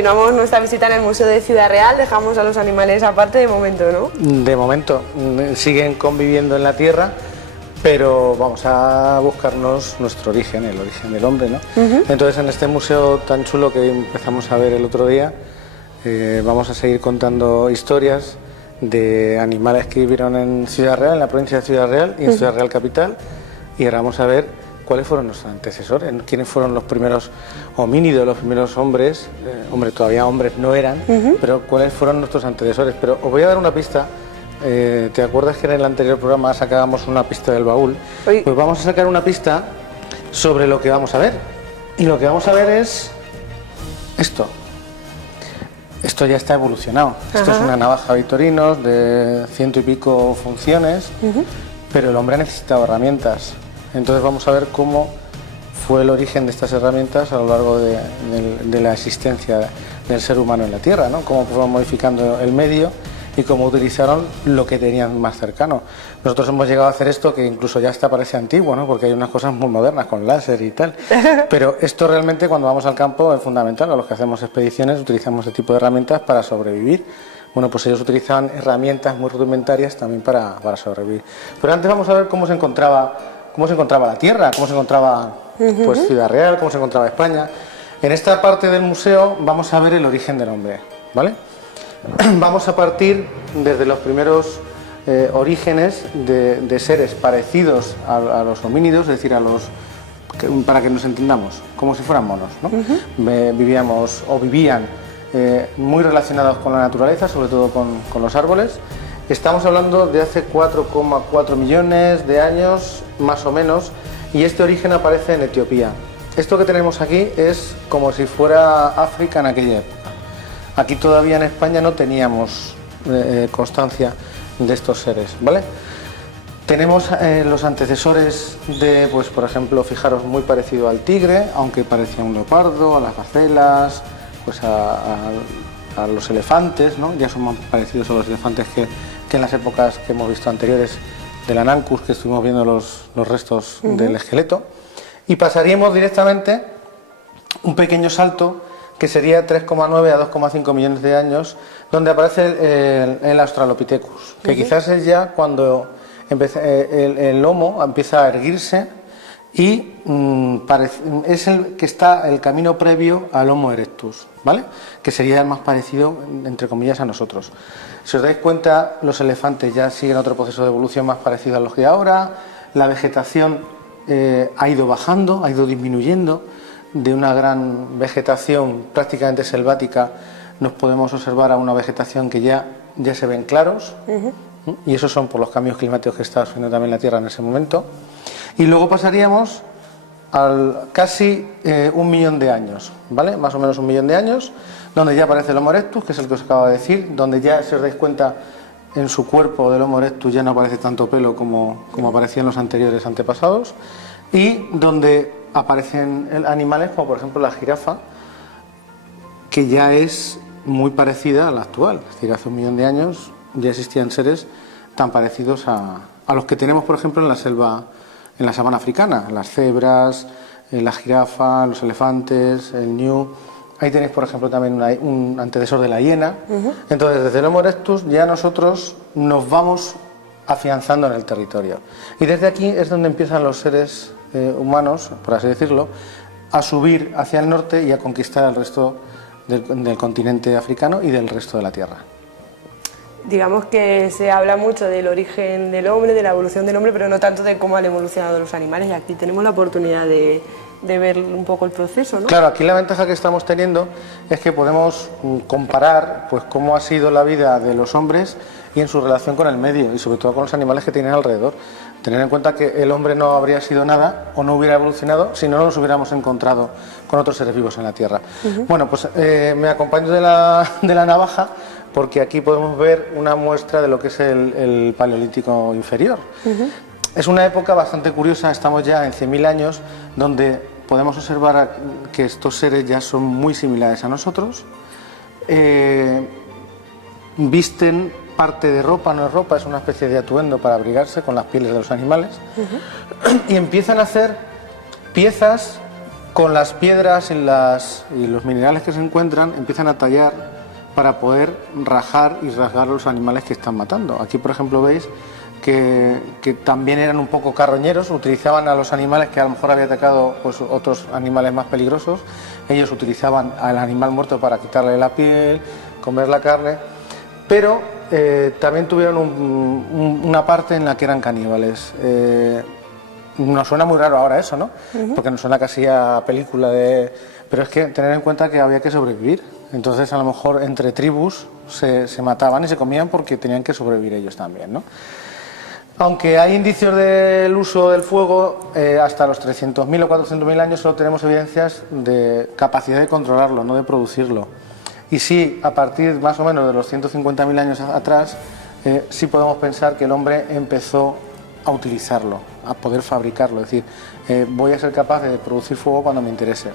continuamos nuestra visita en el Museo de Ciudad Real. Dejamos a los animales aparte de momento, ¿no? De momento, siguen conviviendo en la Tierra, pero vamos a buscarnos nuestro origen, el origen del hombre, ¿no? Entonces, en este museo tan chulo que empezamos a ver el otro día, vamos a seguir contando historias de animales que vivieron en Ciudad Real, en la provincia de Ciudad Real y en Ciudad Real capital, y ahora vamos a ver cuáles fueron nuestros antecesores, quiénes fueron los primeros homínidos, los primeros hombres, hombre, todavía hombres no eran, pero cuáles fueron nuestros antecesores. Pero os voy a dar una pista. ¿Te acuerdas que en el anterior programa sacábamos una pista del baúl? Pues vamos a sacar una pista sobre lo que vamos a ver. Y lo que vamos a ver es esto. Esto ya está evolucionado. Esto es una navaja Victorinos de 100 y pico funciones, pero el hombre ha necesitado herramientas. Entonces vamos a ver cómo fue el origen de estas herramientas a lo largo de la existencia del ser humano en la Tierra, ¿no? Cómo fueron modificando el medio y cómo utilizaron lo que tenían más cercano. Nosotros hemos llegado a hacer esto que incluso ya hasta parece antiguo, ¿no? Porque hay unas cosas muy modernas con láser y tal. Pero esto realmente cuando vamos al campo es fundamental. A los que hacemos expediciones utilizamos este tipo de herramientas para sobrevivir. Bueno, pues ellos utilizaban herramientas muy rudimentarias también para sobrevivir. Pero antes vamos a ver cómo se encontraba la Tierra, cómo se encontraba pues, Ciudad Real, cómo se encontraba España. En esta parte del museo vamos a ver el origen del hombre, ¿vale? Vamos a partir desde los primeros orígenes de seres parecidos a los homínidos, es decir, para que nos entendamos, como si fueran monos, ¿no? Vivían muy relacionados con la naturaleza, sobre todo con los árboles. Estamos hablando de hace 4,4 millones de años, más o menos, y este origen aparece en Etiopía. Esto que tenemos aquí es como si fuera África en aquella época. Aquí todavía en España no teníamos constancia de estos seres, ¿vale? Tenemos los antecesores de, pues por ejemplo, fijaros, muy parecido al tigre, aunque parecía un leopardo, a las gacelas, pues a los elefantes, ¿no? Ya son más parecidos a los elefantes que en las épocas que hemos visto anteriores del Anancus, que estuvimos viendo los restos del esqueleto. Y pasaríamos directamente un pequeño salto que sería 3,9 a 2,5 millones de años, donde aparece el Australopithecus, que quizás es ya cuando el lomo empieza a erguirse y es el camino previo al Homo erectus, ¿vale? Que sería el más parecido, entre comillas, a nosotros. Si os dais cuenta, los elefantes ya siguen otro proceso de evolución más parecido a los de ahora, la vegetación ha ido bajando, ha ido disminuyendo. De una gran vegetación prácticamente selvática nos podemos observar a una vegetación que ya se ven claros, y esos son por los cambios climáticos que está sufriendo también la Tierra en ese momento. Y luego pasaríamos al casi 1 millón de años, ¿vale? Más o menos 1 millón de años, donde ya aparece el Homo erectus, que es el que os acabo de decir, donde ya, si os dais cuenta, en su cuerpo del Homo erectus ya no aparece tanto pelo como aparecía en los anteriores antepasados, y donde aparecen animales como por ejemplo la jirafa, que ya es muy parecida a la actual. Es decir, hace 1 millón de años ya existían seres tan parecidos a los que tenemos por ejemplo en la selva, en la sabana africana, las cebras, la jirafa, los elefantes, el ñu. Ahí tenéis por ejemplo también un antecesor de la hiena. Entonces desde el Homo erectus ya nosotros nos vamos afianzando en el territorio, y desde aquí es donde empiezan los seres humanos, por así decirlo, a subir hacia el norte y a conquistar el resto del continente africano y del resto de la Tierra. Digamos que se habla mucho del origen del hombre, de la evolución del hombre, pero no tanto de cómo han evolucionado los animales, y aquí tenemos la oportunidad de ver un poco el proceso, ¿no? Claro, aquí la ventaja que estamos teniendo es que podemos comparar pues cómo ha sido la vida de los hombres y en su relación con el medio, y sobre todo con los animales que tienen alrededor. Tener en cuenta que el hombre no habría sido nada o no hubiera evolucionado si no nos hubiéramos encontrado con otros seres vivos en la Tierra. Bueno, pues me acompaño de la navaja, porque aquí podemos ver una muestra de lo que es el Paleolítico inferior. Es una época bastante curiosa, estamos ya en 100.000 años, donde podemos observar que estos seres ya son muy similares a nosotros. Visten parte de ropa, no es ropa, es una especie de atuendo para abrigarse con las pieles de los animales. Y empiezan a hacer piezas con las piedras y los minerales que se encuentran, empiezan a tallar para poder rajar y rasgar a los animales que están matando. Aquí, por ejemplo, veis que también eran un poco carroñeros, utilizaban a los animales que a lo mejor había atacado pues, otros animales más peligrosos. Ellos utilizaban al animal muerto para quitarle la piel, comer la carne, pero también tuvieron una parte en la que eran caníbales. Nos suena muy raro ahora eso, ¿no? Porque nos suena casi a película de... Pero es que tener en cuenta que había que sobrevivir. Entonces, a lo mejor entre tribus se mataban y se comían porque tenían que sobrevivir ellos también, ¿no? Aunque hay indicios del uso del fuego, hasta los 300.000 o 400.000 años solo tenemos evidencias de capacidad de controlarlo, no de producirlo. Y sí, a partir más o menos de los 150.000 años atrás, sí podemos pensar que el hombre empezó a utilizarlo, a poder fabricarlo, es decir, voy a ser capaz de producir fuego cuando me interese.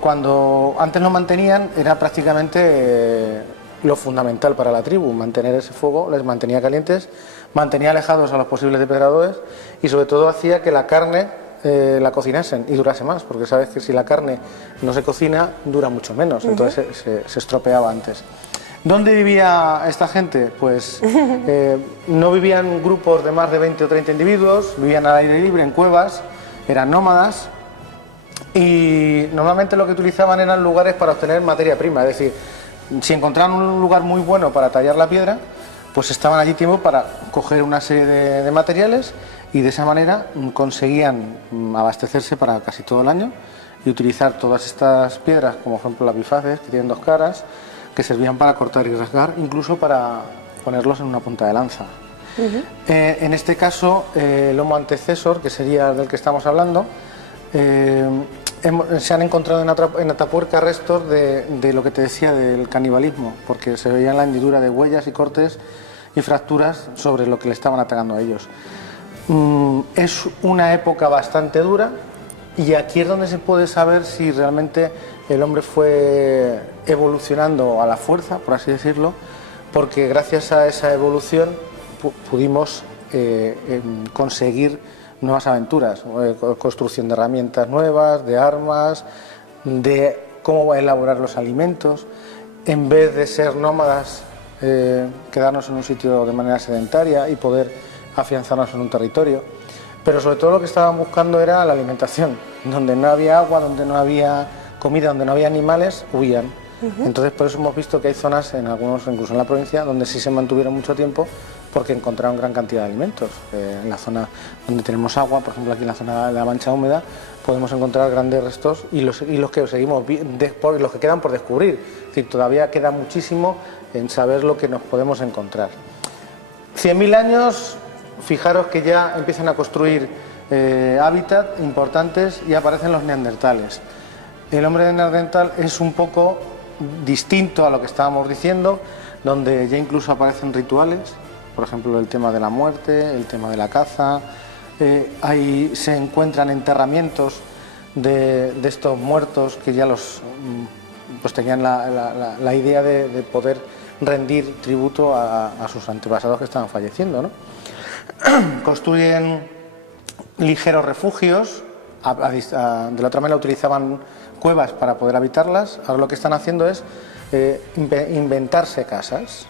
Cuando antes lo mantenían era prácticamente lo fundamental para la tribu, mantener ese fuego, les mantenía calientes, mantenía alejados a los posibles depredadores y sobre todo hacía que la carne la cocinasen y durase más, porque sabes que si la carne no se cocina dura mucho menos, entonces se estropeaba antes. ¿Dónde vivía esta gente? Pues no vivían grupos de más de 20 o 30 individuos, vivían al aire libre en cuevas, eran nómadas y normalmente lo que utilizaban eran lugares para obtener materia prima, es decir, si encontraban un lugar muy bueno para tallar la piedra, pues estaban allí tiempo para coger una serie de materiales y de esa manera conseguían abastecerse para casi todo el año y utilizar todas estas piedras, como por ejemplo las bifaces, que tienen dos caras, que servían para cortar y rasgar, incluso para ponerlos en una punta de lanza. En este caso, el Homo antecesor, que sería del que estamos hablando, se han encontrado en Atapuerca restos de lo que te decía del canibalismo, porque se veían la hendidura de huellas y cortes y fracturas sobre lo que le estaban atacando a ellos. Es una época bastante dura y aquí es donde se puede saber si realmente el hombre fue evolucionando a la fuerza, por así decirlo, porque gracias a esa evolución pudimos conseguir nuevas aventuras, construcción de herramientas nuevas, de armas, de cómo elaborar los alimentos. En vez de ser nómadas, quedarnos en un sitio de manera sedentaria y poder afianzarnos en un territorio. Pero sobre todo lo que estaban buscando era la alimentación. Donde no había agua, donde no había comida, donde no había animales, huían. Entonces por eso hemos visto que hay zonas, en algunos, incluso en la provincia, donde sí se mantuvieron mucho tiempo porque encontraron gran cantidad de alimentos. En la zona donde tenemos agua, por ejemplo aquí en la zona de la Mancha Húmeda, podemos encontrar grandes restos y los que seguimos los que quedan por descubrir. Es decir, todavía queda muchísimo en saber lo que nos podemos encontrar. 100.000 años, fijaros que ya empiezan a construir hábitat importantes y aparecen los neandertales. El hombre de neandertal es un poco distinto a lo que estábamos diciendo, donde ya incluso aparecen rituales, por ejemplo el tema de la muerte, el tema de la caza, ahí se encuentran enterramientos de estos muertos que ya pues tenían la idea de poder rendir tributo a sus antepasados que estaban falleciendo, ¿no? Construyen ligeros refugios, de la otra manera utilizaban cuevas para poder habitarlas. Ahora lo que están haciendo es inventarse casas,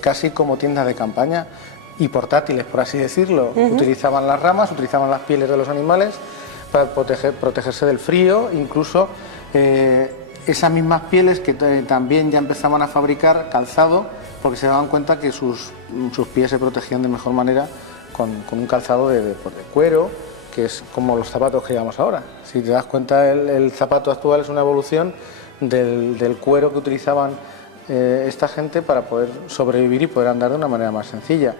casi como tiendas de campaña y portátiles, por así decirlo. Utilizaban las ramas, utilizaban las pieles de los animales para protegerse del frío, incluso esas mismas pieles que también ya empezaban a fabricar calzado, porque se daban cuenta que sus pies se protegían de mejor manera con un calzado de cuero, que es como los zapatos que llevamos ahora. Si te das cuenta, el zapato actual es una evolución del cuero que utilizaban esta gente para poder sobrevivir y poder andar de una manera más sencilla.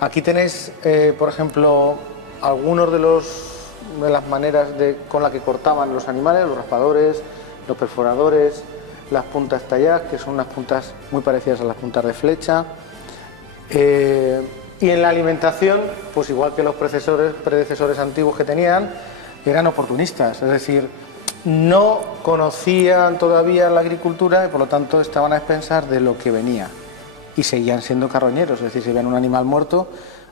Aquí tenéis, por ejemplo, algunos de las maneras con las que cortaban los animales, los raspadores, los perforadores, las puntas talladas, que son unas puntas muy parecidas a las puntas de flecha. Y en la alimentación, pues igual que los predecesores antiguos que tenían, eran oportunistas, es decir, no conocían todavía la agricultura y por lo tanto estaban a expensas de lo que venía y seguían siendo carroñeros, es decir, si veían un animal muerto,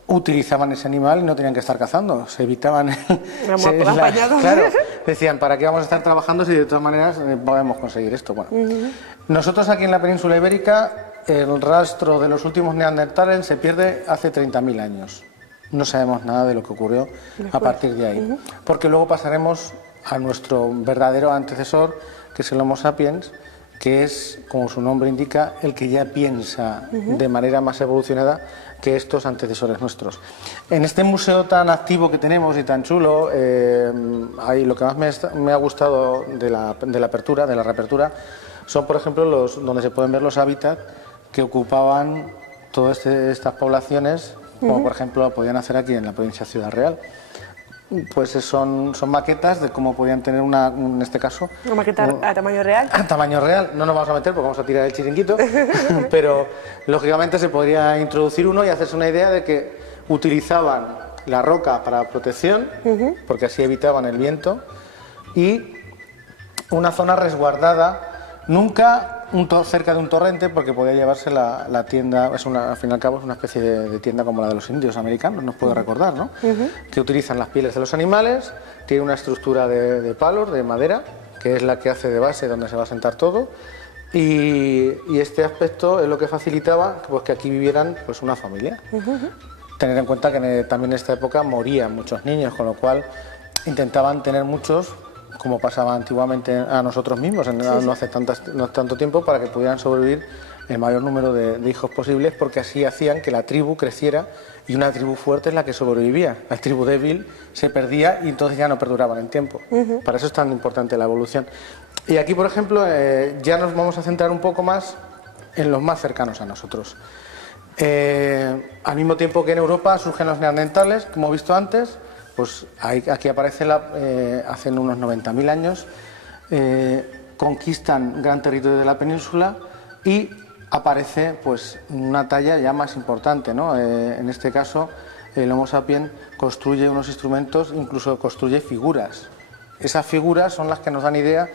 utilizaban ese animal y no tenían que estar cazando, se evitaban apañado. Claro, decían, ¿para qué vamos a estar trabajando si de todas maneras podemos conseguir esto? Bueno, nosotros aquí en la península ibérica el rastro de los últimos neandertales se pierde hace 30.000 años. No sabemos nada de lo que ocurrió a partir de ahí, porque luego pasaremos a nuestro verdadero antecesor, que es el Homo sapiens, que es, como su nombre indica, el que ya piensa de manera más evolucionada que estos antecesores nuestros. En este museo tan activo que tenemos y tan chulo, hay, lo que más me ha gustado de la reapertura, son, por ejemplo, donde se pueden ver los hábitats que ocupaban todas estas poblaciones, como por ejemplo podían hacer aquí en la provincia de Ciudad Real. Pues son maquetas de cómo podían tener en este caso... ¿Una maqueta a tamaño real? A tamaño real, no nos vamos a meter porque vamos a tirar el chiringuito, pero lógicamente se podría introducir uno y hacerse una idea de que utilizaban la roca para protección, porque así evitaban el viento, y una zona resguardada, nunca cerca de un torrente, porque podía llevarse la tienda, al fin y al cabo es una especie de tienda como la de los indios americanos, nos puede recordar, ¿no? Que utilizan las pieles de los animales, tiene una estructura de palos, de madera, que es la que hace de base donde se va a sentar todo, y este aspecto es lo que facilitaba pues, que aquí vivieran pues, una familia. Tener en cuenta que también en esta época morían muchos niños, con lo cual intentaban tener muchos, como pasaba antiguamente a nosotros mismos, no hace tanto tiempo, para que pudieran sobrevivir el mayor número de hijos posibles, porque así hacían que la tribu creciera, y una tribu fuerte es la que sobrevivía. La tribu débil se perdía y entonces ya no perduraba en el tiempo. Para eso es tan importante la evolución. Y aquí, por ejemplo, ya nos vamos a centrar un poco más en los más cercanos a nosotros. Al mismo tiempo que en Europa surgen los neandertales, como he visto antes, pues aquí aparece hace unos 90.000 años, conquistan gran territorio de la península y aparece pues una talla ya más importante, ¿no? En este caso el Homo sapiens construye unos instrumentos, incluso construye figuras. Esas figuras son las que nos dan idea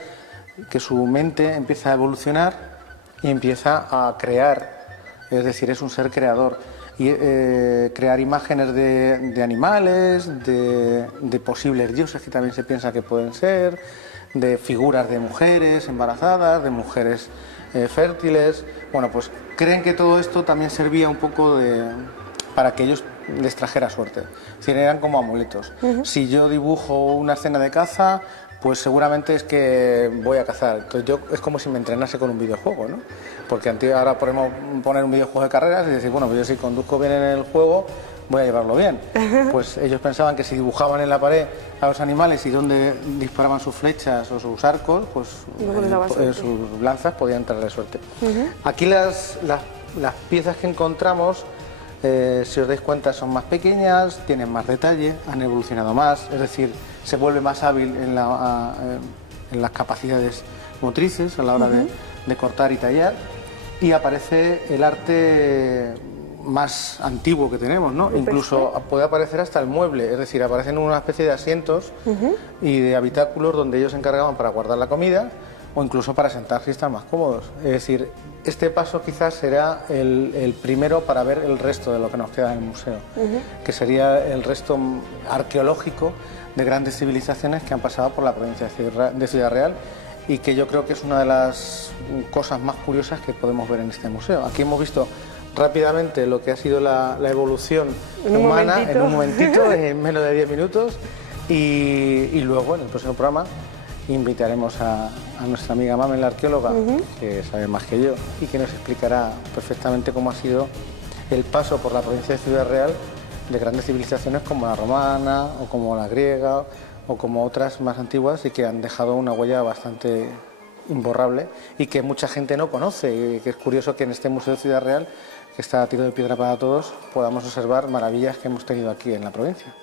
que su mente empieza a evolucionar y empieza a crear, es decir, es un ser creador. Y crear imágenes de animales, de posibles dioses que también se piensa que pueden ser, de figuras de mujeres embarazadas, de mujeres fértiles. Bueno, pues creen que todo esto también servía un poco para que ellos les trajera suerte. Es decir, eran como amuletos. Si yo dibujo una escena de caza, pues seguramente es que voy a cazar. Entonces es como si me entrenase con un videojuego, ¿no? Porque ahora podemos poner un videojuego de carreras y decir, bueno, pues yo si conduzco bien en el juego, voy a llevarlo bien. Pues ellos pensaban que si dibujaban en la pared a los animales y donde disparaban sus flechas o sus arcos, pues sus lanzas podían traerle suerte. Aquí las piezas que encontramos, si os dais cuenta, son más pequeñas, tienen más detalle, han evolucionado más, es decir, se vuelve más hábil en las capacidades motrices a la hora de cortar y tallar, y aparece el arte más antiguo que tenemos, ¿no? Incluso puede aparecer hasta el mueble, es decir, aparecen una especie de asientos y de habitáculos donde ellos se encargaban para guardar la comida o incluso para sentarse y estar más cómodos. Es decir, este paso quizás será el primero para ver el resto de lo que nos queda en el museo, que sería el resto arqueológico de grandes civilizaciones que han pasado por la provincia de Ciudad Real, y que yo creo que es una de las cosas más curiosas que podemos ver en este museo. Aquí hemos visto rápidamente lo que ha sido la evolución humana en un momentito, en menos de 10 minutos, y luego en el próximo programa invitaremos a nuestra amiga Mamen, la arqueóloga, que sabe más que yo y que nos explicará perfectamente cómo ha sido el paso por la provincia de Ciudad Real de grandes civilizaciones como la romana o como la griega o como otras más antiguas, y que han dejado una huella bastante imborrable y que mucha gente no conoce, y que es curioso que en este Museo de Ciudad Real, que está a tiro de piedra para todos, podamos observar maravillas que hemos tenido aquí en la provincia.